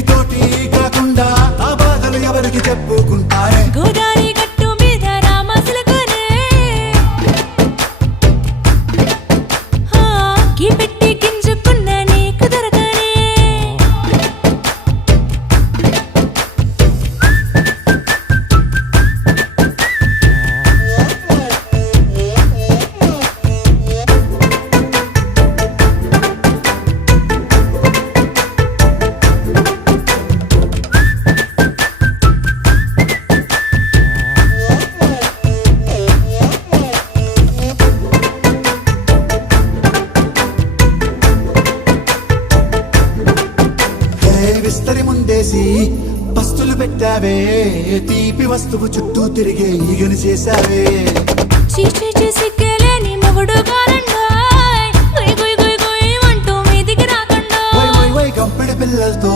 తోటి కాకుండా ఆ బాధలు ఎవరికి చెప్పుకుంటారే గోదారి గట్టు మీద రామసులకునే కీ పెట్టి గింజుకున్న నీకు దొరకనే విస్తరి ముందేసి పస్తులు పెట్టావే తీపి వస్తువు చుట్టూ తిరిగే ఈగని చేశావే చీచీ చేసి కేలేని మొగుడు గారండాయ్ గుయ్ గుయ్ గుయ్ గుయ్ అంటూ మీదికి రాకండా వై గంపెడి పిల్లలతో